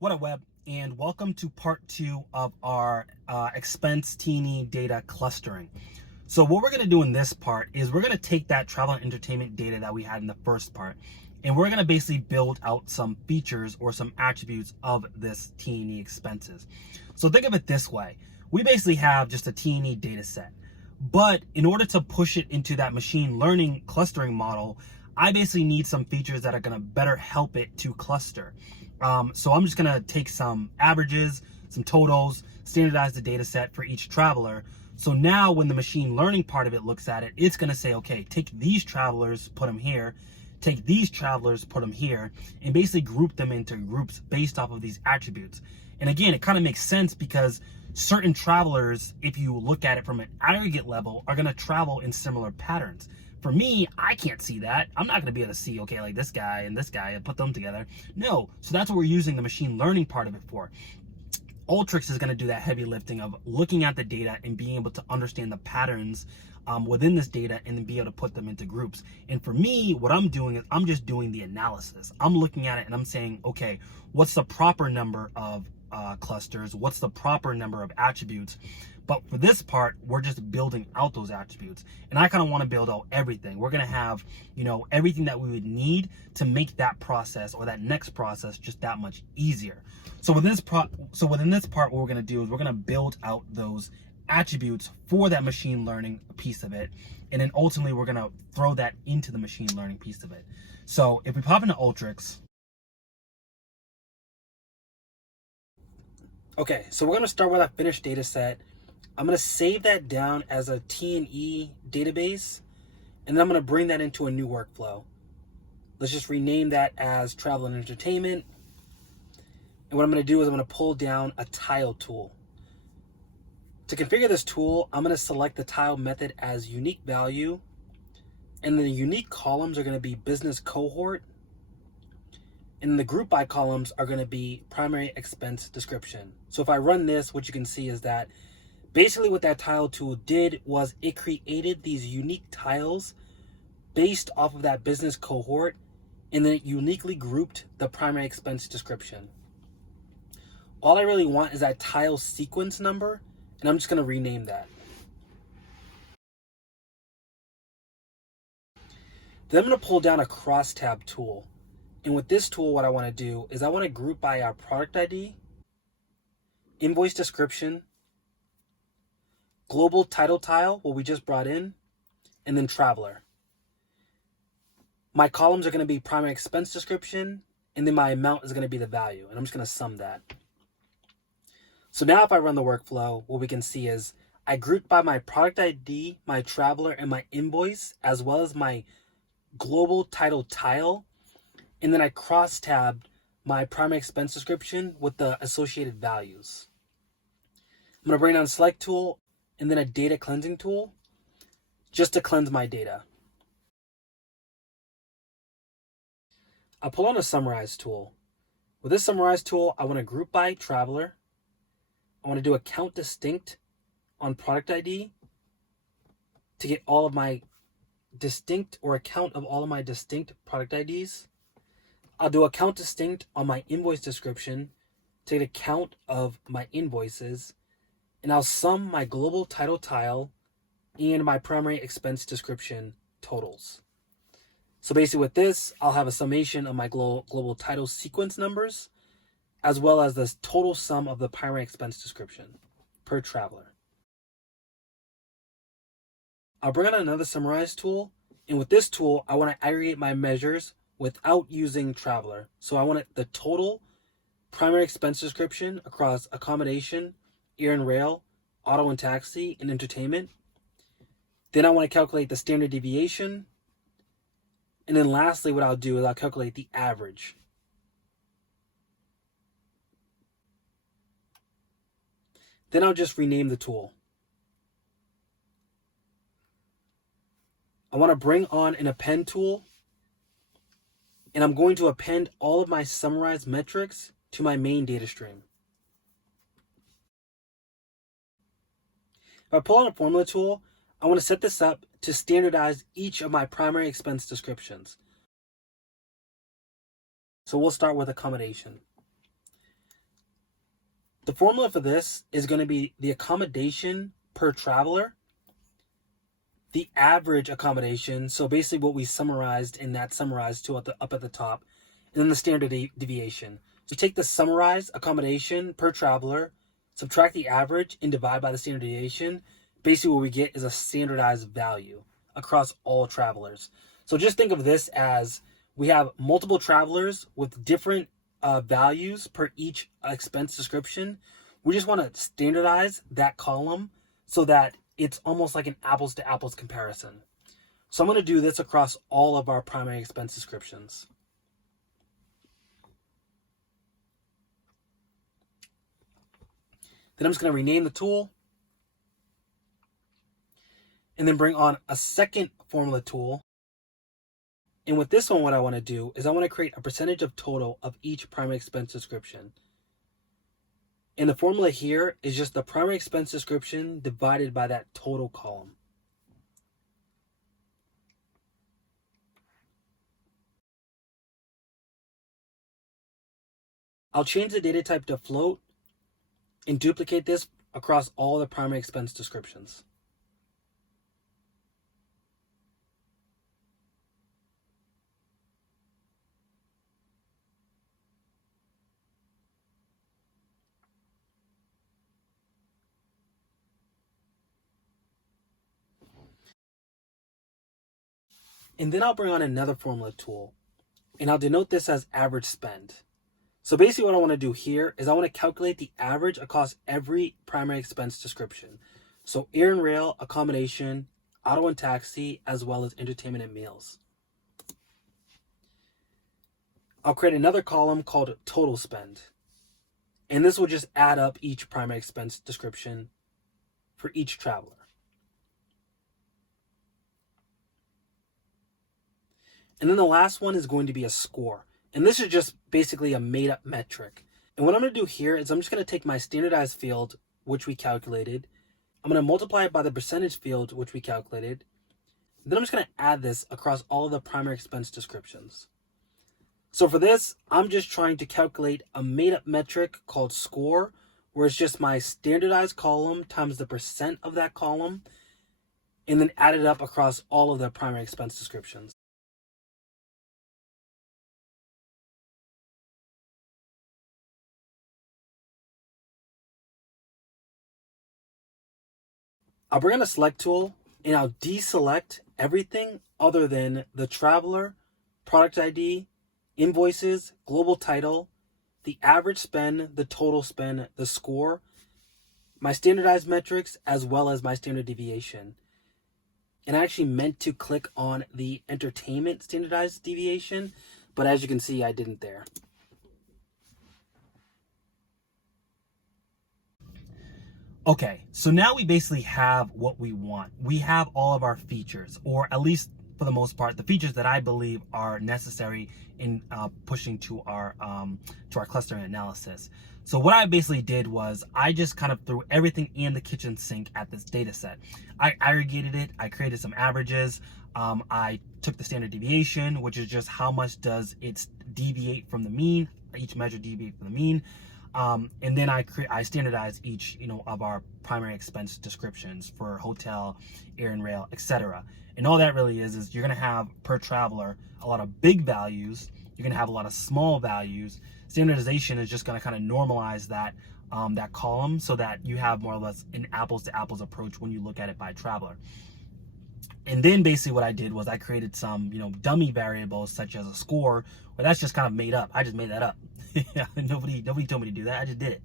What a web, and welcome to part 2 of our expense T&E data clustering. So what we're going to do in this part is we're going to take that travel and entertainment data that we had in the first part, and we're going to basically build out some features or some attributes of this T&E expenses. So think of it this way. We basically have just a T&E data set, but in order to push it into that machine learning clustering model, I basically need some features that are going to better help it to cluster. So I'm just going to take some averages, some totals, standardize the data set for each traveler. So now when the machine learning part of it looks at it, it's going to say, okay, take these travelers, put them here, take these travelers, put them here, and basically group them into groups based off of these attributes. And again, it kind of makes sense because certain travelers, if you look at it from an aggregate level, are going to travel in similar patterns. For me, I can't see that. I'm not going to be able to see, okay, like this guy and put them together. No. So that's what we're using the machine learning part of it for. Alteryx is going to do that heavy lifting of looking at the data and being able to understand the patterns within this data and then be able to put them into groups. And for me, what I'm doing is I'm just doing the analysis. I'm looking at it and I'm saying, okay, what's the proper number of clusters? What's the proper number of attributes? But for this part, we're just building out those attributes. And I kind of want to build out everything. We're going to have, everything that we would need to make that process or that next process just that much easier. So within this part, what we're going to do is we're going to build out those attributes for that machine learning piece of it. And then ultimately, we're going to throw that into the machine learning piece of it. So if we pop into Alteryx, okay, so we're going to start with our finished data set. I'm going to save that down as a T&E database, and then I'm going to bring that into a new workflow. Let's just rename that as travel and entertainment. And what I'm going to do is I'm going to pull down a tile tool. To configure this tool, I'm going to select the tile method as unique value, and the unique columns are going to be business cohort, and the group by columns are going to be primary expense description. So if I run this, what you can see is that basically what that tile tool did was it created these unique tiles based off of that business cohort, and then it uniquely grouped the primary expense description. All I really want is that tile sequence number, and I'm just going to rename that. Then I'm going to pull down a crosstab tool. And with this tool, what I want to do is I want to group by our product ID, invoice description, global title tile, what we just brought in, and then traveler. My columns are going to be primary expense description, and then my amount is going to be the value, and I'm just going to sum that. So now if I run the workflow, what we can see is I grouped by my product ID, my traveler, and my invoice, as well as my global title tile, and then I cross-tabbed my primary expense description with the associated values. I'm going to bring down a select tool and then a data cleansing tool just to cleanse my data. I'll pull on a summarize tool. With this summarize tool, I want to group by traveler. I want to do a count distinct on product ID to get all of my distinct or a count of all of my distinct product IDs. I'll do a count distinct on my invoice description to get a count of my invoices, and I'll sum my global title tile and my primary expense description totals. So basically with this, I'll have a summation of my global title sequence numbers, as well as the total sum of the primary expense description per traveler. I'll bring on another summarize tool, and with this tool, I want to aggregate my measures without using traveler. So I want the total primary expense description across accommodation, air and rail, auto and taxi, and entertainment. Then I want to calculate the standard deviation. And then lastly, what I'll do is I'll calculate the average. Then I'll just rename the tool. I want to bring on an append tool, and I'm going to append all of my summarized metrics to my main data stream. If I pull on a formula tool, I want to set this up to standardize each of my primary expense descriptions. So we'll start with accommodation. The formula for this is going to be the accommodation per traveler, the average accommodation, so basically what we summarized in that summarized tool up at the top, and then the standard deviation. So take the summarized accommodation per traveler, subtract the average, and divide by the standard deviation. Basically what we get is a standardized value across all travelers. So just think of this as we have multiple travelers with different values per each expense description. We just want to standardize that column so that it's almost like an apples to apples comparison. So I'm going to do this across all of our primary expense descriptions. Then I'm just going to rename the tool and then bring on a second formula tool. And with this one, what I want to do is I want to create a percentage of total of each primary expense description. And the formula here is just the primary expense description divided by that total column. I'll change the data type to float and duplicate this across all the primary expense descriptions. And then I'll bring on another formula tool, and I'll denote this as average spend. So basically what I want to do here is I want to calculate the average across every primary expense description. So air and rail, accommodation, auto and taxi, as well as entertainment and meals. I'll create another column called total spend. And this will just add up each primary expense description for each traveler. And then the last one is going to be a score. And this is just basically a made up metric. And what I'm going to do here is I'm just going to take my standardized field, which we calculated. I'm going to multiply it by the percentage field, which we calculated. Then I'm just going to add this across all of the primary expense descriptions. So for this, I'm just trying to calculate a made up metric called score, where it's just my standardized column times the percent of that column, and then add it up across all of the primary expense descriptions. I'll bring on a select tool and I'll deselect everything other than the traveler, product ID, invoices, global title, the average spend, the total spend, the score, my standardized metrics, as well as my standard deviation. And I actually meant to click on the entertainment standardized deviation, but as you can see, I didn't there. Okay, so now we basically have what we want. We have all of our features, or at least for the most part, the features that I believe are necessary in pushing to our clustering analysis. So what I basically did was I just kind of threw everything in the kitchen sink at this data set. I aggregated it, I created some averages, I took the standard deviation, which is just how much does it deviate from the mean, each measure deviate from the mean. And then I standardize each, of our primary expense descriptions for hotel, air and rail, etc. And all that really is you're going to have per traveler a lot of big values. You're going to have a lot of small values. Standardization is just going to kind of normalize that that column so that you have more or less an apples to apples approach when you look at it by traveler. And then basically what I did was I created some, dummy variables such as a score, where that's just kind of made up. I just made that up. Nobody told me to do that. I just did it.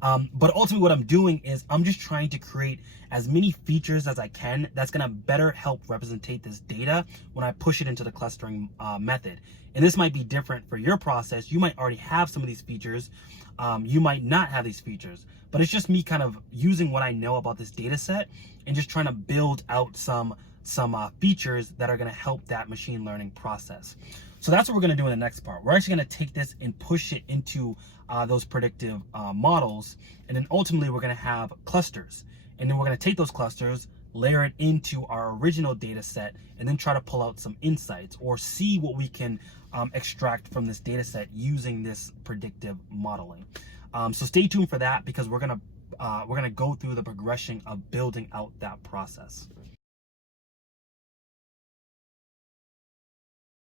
But ultimately what I'm doing is I'm just trying to create as many features as I can that's going to better help representate this data when I push it into the clustering method. And this might be different for your process. You might already have some of these features. You might not have these features, but it's just me kind of using what I know about this data set and just trying to build out some features that are going to help that machine learning process. So that's what we're going to do in the next part. We're actually going to take this and push it into those predictive models. And then ultimately we're going to have clusters. And then we're going to take those clusters, layer it into our original data set, and then try to pull out some insights or see what we can extract from this data set using this predictive modeling. So stay tuned for that, because we're gonna go through the progression of building out that process.